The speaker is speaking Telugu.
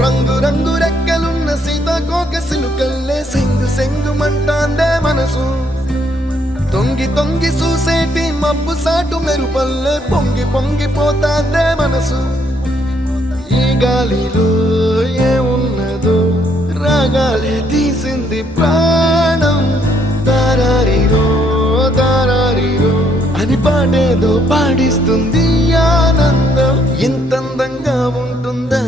రంగు రంగు రెక్కలున్న సీతాకోక సిలుకల్లే సెంగు సెంగు మంటాందే మనసు తొంగి తొంగి చూసేటి మబ్బు సాటు మెరుపల్లే పొంగి పొంగిపోతాందే మనసు ఈ గాలిలో ఏమున్నదో రాగాలే తీసింది ప్రాణం దారారిరో దారారిరో అని పాడేదో పాడిస్తుంది ఆనందం ఎంత అందంగా ఉంటుందా